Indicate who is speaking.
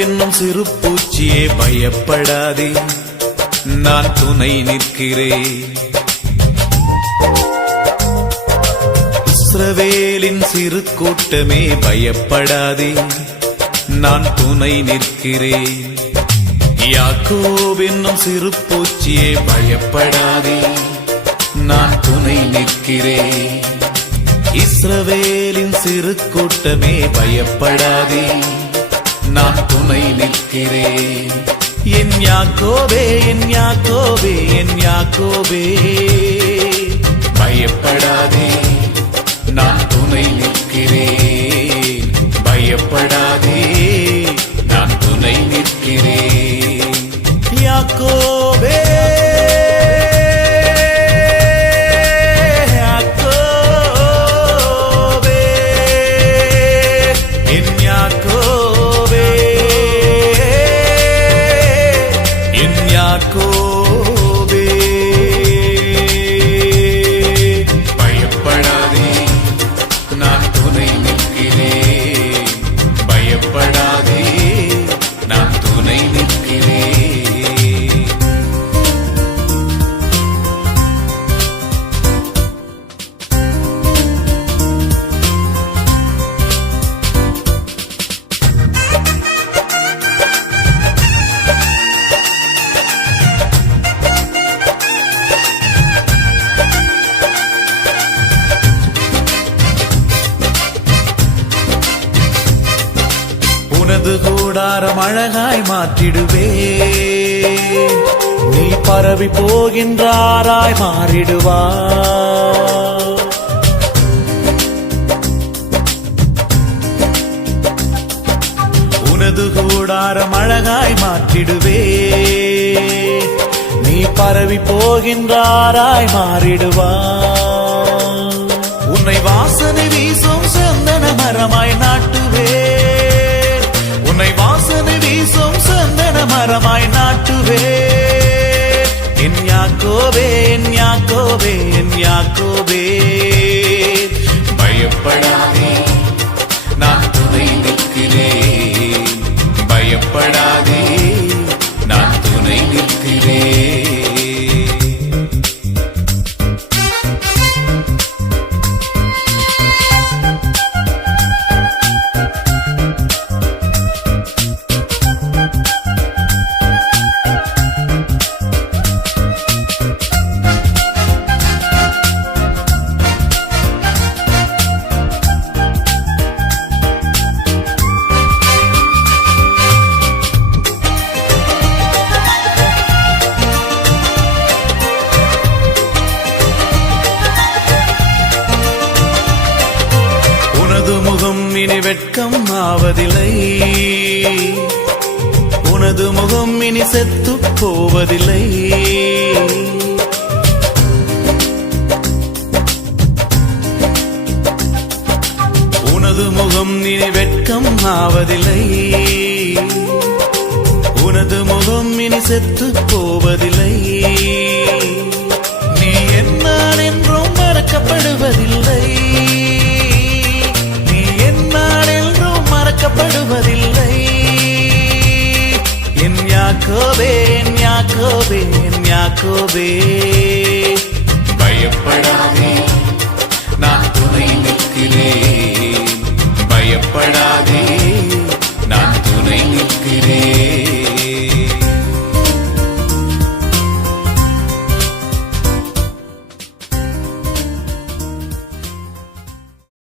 Speaker 1: என்னும் சிறு பூச்சியே பயப்படாதே நான் துணை நிற்கிறேன். இஸ்ரவேலின் சிறு கூட்டமே பயப்படாதே நான் துணை நிற்கிறேன். யாக்கோப் என்னும் சிறு பூச்சியே பயப்படாதே நான் துணை நிற்கிறேன். இஸ்ரவேலின் சிறு கூட்டமே பயப்படாதே. நான் துணை நிற்கிறேன். என் யாக்கோவே என் யாக்கோவே என் யாக்கோவே. என் யாக்கோபே உனது கூடாரம் அழகாய் மாற்றிடுவே நீ பரவி போகின்றாராய் மாறிடுவா உனது கூடாரம் அழகாய் மாற்றிடுவே நீ பரவி போகின்றாராய் மாறிடுவா உன்னை வாசனை வீசும் சந்தன மரமாய் நாட்டு வெட்கம் ஆவதில்லை உனது முகம் இனி செத்து போவதில்லை. உனது முகம் இனி வெட்கம் ஆவதில்லை உனது முகம் இனி செத்து யாக்கோபேன் யாக்கோபேன் யாக்கோபே பயப்படாதே நான் துணை நிற்கிறேன். பயப்படா